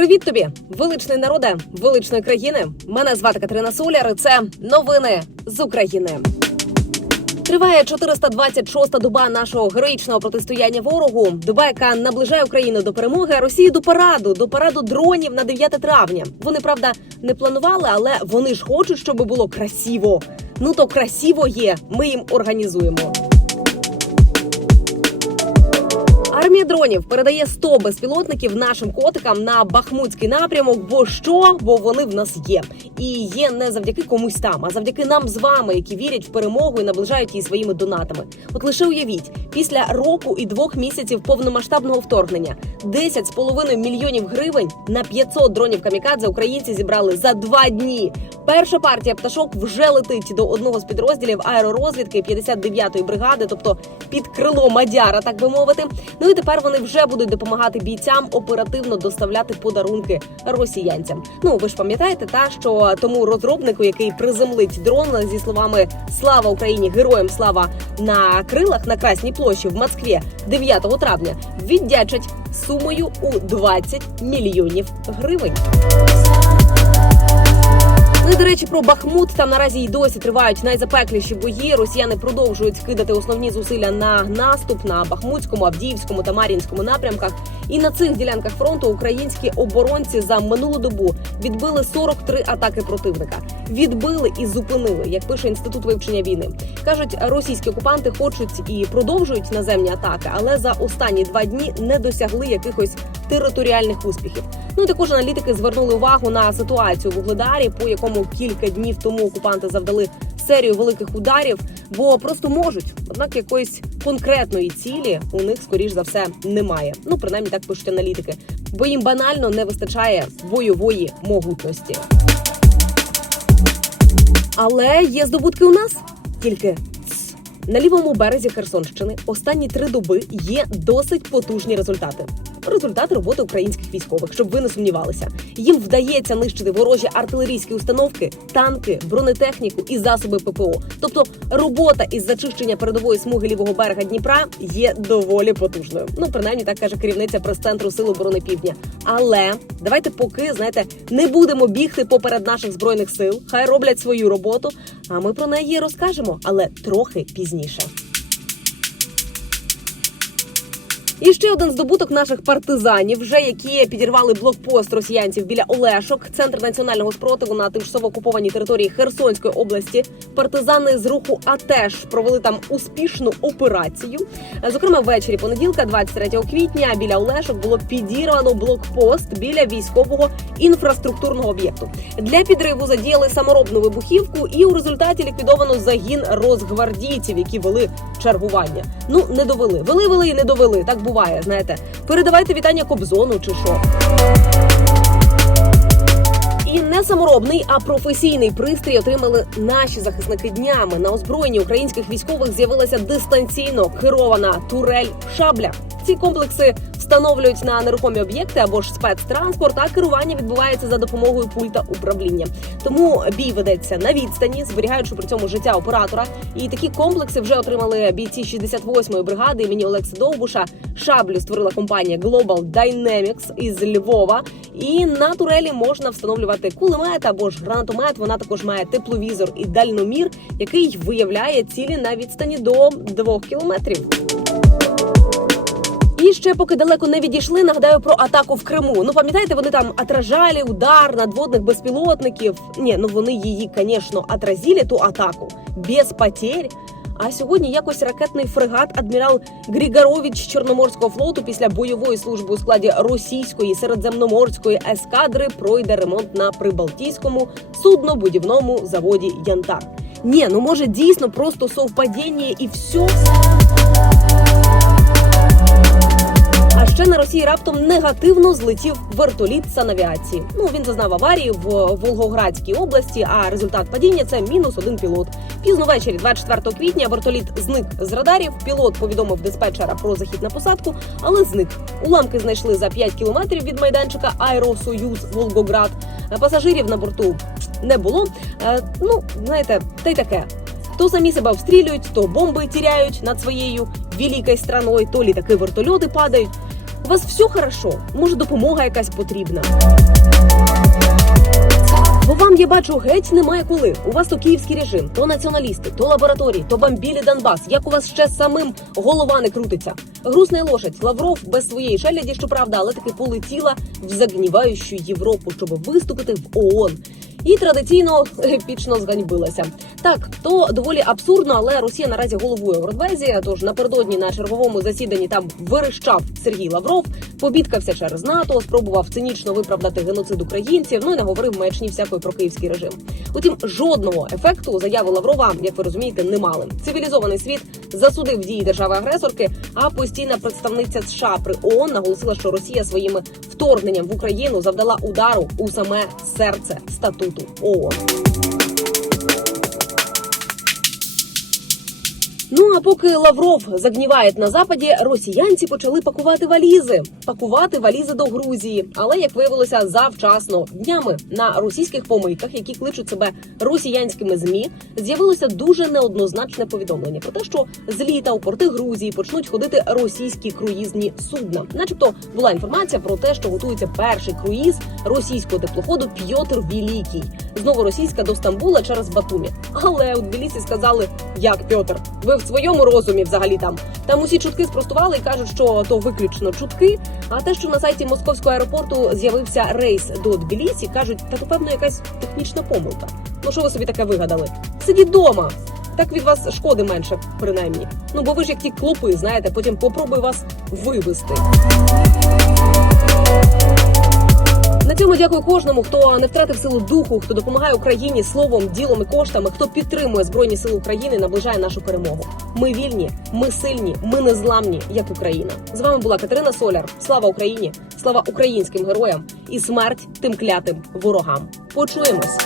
Привіт тобі, величний народе, величної країни. Мене звати Катерина Соляр. і Це новини з України. Триває 426-та доба нашого героїчного протистояння ворогу. Доба, яка наближає Україну до перемоги, а Росію до параду, до параду дронів на 9 травня. Вони правда не планували, але вони ж хочуть, щоб було красиво. Ну то красиво є. Ми їм організуємо. Армія дронів передає 100 безпілотників нашим котикам на бахмутський напрямок. Бо що? Бо вони в нас є, і є не завдяки комусь там, а завдяки нам з вами, які вірять в перемогу і наближають її своїми донатами. От лише уявіть, після року і двох місяців повномасштабного вторгнення 10,5 мільйонів гривень на 500 дронів камікадзе українці зібрали за два дні. Перша партія пташок вже летить до одного з підрозділів аеророзвідки 59-ї бригади, тобто під крило Мадяра, так би мовити. Ну і тепер вони вже будуть допомагати бійцям оперативно доставляти подарунки росіянцям. Ну ви ж пам'ятаєте, та що тому розробнику, який приземлить дрон зі словами Слава Україні! Героям слава на крилах на Красній площі в Москві 9 травня віддячать сумою у 20 мільйонів гривень. Ну і, до речі, про Бахмут там наразі й досі тривають найзапекліші бої. Росіяни продовжують скидати основні зусилля на наступ на Бахмутському, Авдіївському та Мар'їнському напрямках. І на цих ділянках фронту українські оборонці за минулу добу відбили 43 атаки противника. Відбили і зупинили, як пише інститут вивчення війни. кажуть, російські окупанти хочуть і продовжують наземні атаки, але за останні два дні не досягли якихось територіальних успіхів. Ну також аналітики звернули увагу на ситуацію в Угледарі, по якому кілька днів тому окупанти завдали серію великих ударів, бо просто можуть. Однак якоїсь конкретної цілі у них скоріш за все немає. Ну принаймні так пишуть аналітики, бо їм банально не вистачає бойової могутності. Але є здобутки у нас тільки. На лівому березі Херсонщини останні три доби є досить потужні результати. Результати роботи українських військових, щоб ви не сумнівалися. Їм вдається нищити ворожі артилерійські установки, танки, бронетехніку і засоби ППО. Тобто робота із зачищення передової смуги лівого берега Дніпра є доволі потужною. Ну принаймні так каже керівниця прес-центру Сил оборони Півдня. Але давайте поки знаєте не будемо бігти поперед наших збройних сил. Хай роблять свою роботу. А ми про неї розкажемо, але трохи пізніше. І ще один здобуток наших партизанів, вже які підірвали блокпост росіянців біля Олешок, центр національного спротиву на тимчасово окупованій території Херсонської області. Партизани з руху АТЕШ провели там успішну операцію. Зокрема, ввечері понеділка, 23 квітня, біля Олешок було підірвано блокпост біля військового інфраструктурного об'єкту. Для підриву задіяли саморобну вибухівку, і у результаті ліквідовано загін розгвардійців, які вели чергування. Ну не довели, вели, вели і не довели. Так буває. Знаєте, передавайте вітання Кобзону чи що. І не саморобний, а професійний пристрій отримали наші захисники днями. На озброєнні українських військових з'явилася дистанційно керована турель шабля. Ці комплекси встановлюють на нерухомі об'єкти або ж спецтранспорт, а керування відбувається за допомогою пульта управління. Тому бій ведеться на відстані, зберігаючи при цьому життя оператора. І такі комплекси вже отримали бійці 68-ї бригади імені Олекси Довбуша. Шаблю створила компанія Global Dynamics із Львова. І на турелі можна встановлювати кулемет або ж гранатомет. Вона також має тепловізор і дальномір, який виявляє цілі на відстані до 2 кілометрів. І ще поки далеко не відійшли, нагадаю про атаку в Криму. Ну пам'ятаєте, вони там отражали удар надводних безпілотників. Ні, ну вони її, звісно, отразили ту атаку без потерь. А сьогодні якось ракетний фрегат адмірал Григорович Чорноморського флоту після бойової служби у складі російської середземноморської ескадри пройде ремонт на прибалтійському суднобудівному заводі Янтар. Ні, ну може дійсно просто совпадіння і все. Ще на Росії раптом негативно злетів вертоліт санавіації. Ну він зазнав аварії в Волгоградській області. А результат падіння це мінус один пілот. Пізно ввечері, 24 квітня, вертоліт зник з радарів. Пілот повідомив диспетчера про захід на посадку, але зник. Уламки знайшли за 5 кілометрів від майданчика Аеросоюз Волгоград. Пасажирів на борту не було. Е, Ну знаєте, та й таке. То самі себе обстрілюють, то бомби тіряють над своєю великою страною, то літаки вертольоти падають. У вас все хорошо, може допомога якась потрібна. Бо вам я бачу геть немає коли. У вас то київський режим, то націоналісти, то лабораторії, то бомбілі Донбас. Як у вас ще самим голова не крутиться? Грустна лошадь Лавров без своєї шеляді, щоправда, але таки полетіла в загніваючу Європу, щоб виступити в ООН. І традиційно епічно зганьбилася. Так, то доволі абсурдно, але Росія наразі головує в Родбезі. Тож напередодні на черговому засіданні там вирищав Сергій Лавров, побідкався через НАТО, спробував цинічно виправдати геноцид українців. Ну і наговорив маячні всякої про київський режим. Утім, жодного ефекту заяви Лаврова, як ви розумієте, не мали. Цивілізований світ засудив дії держави-агресорки. А постійна представниця США при ООН наголосила, що Росія своїм вторгненням в Україну завдала удару у саме серце статуту ООН. Ну а поки Лавров загніває на западі, росіянці почали пакувати валізи, пакувати валізи до Грузії. Але як виявилося завчасно днями на російських помийках, які кличуть себе росіянськими змі, з'явилося дуже неоднозначне повідомлення про те, що з літа у порти Грузії почнуть ходити російські круїзні судна. Начебто була інформація про те, що готується перший круїз російського теплоходу П'йотр Великий з Новоросійська до Стамбула через Батумі. Але у Тбілісі сказали, як Пьотр, ви в своєму розумі взагалі там. Там усі чутки спростували і кажуть, що то виключно чутки. А те, що на сайті московського аеропорту з'явився рейс до Тбілісі, кажуть, та то певно якась технічна помилка. Ну що ви собі таке вигадали? Сидіть дома. Так від вас шкоди менше, принаймні. Ну бо ви ж як ті клопи, знаєте, потім попробую вас вивести. На цьому дякую кожному, хто не втратив силу духу, хто допомагає Україні словом, ділом і коштами, хто підтримує збройні сили України, наближає нашу перемогу. Ми вільні, ми сильні, ми незламні, як Україна. З вами була Катерина Соляр. Слава Україні! Слава українським героям і смерть тим клятим ворогам. Почуємось.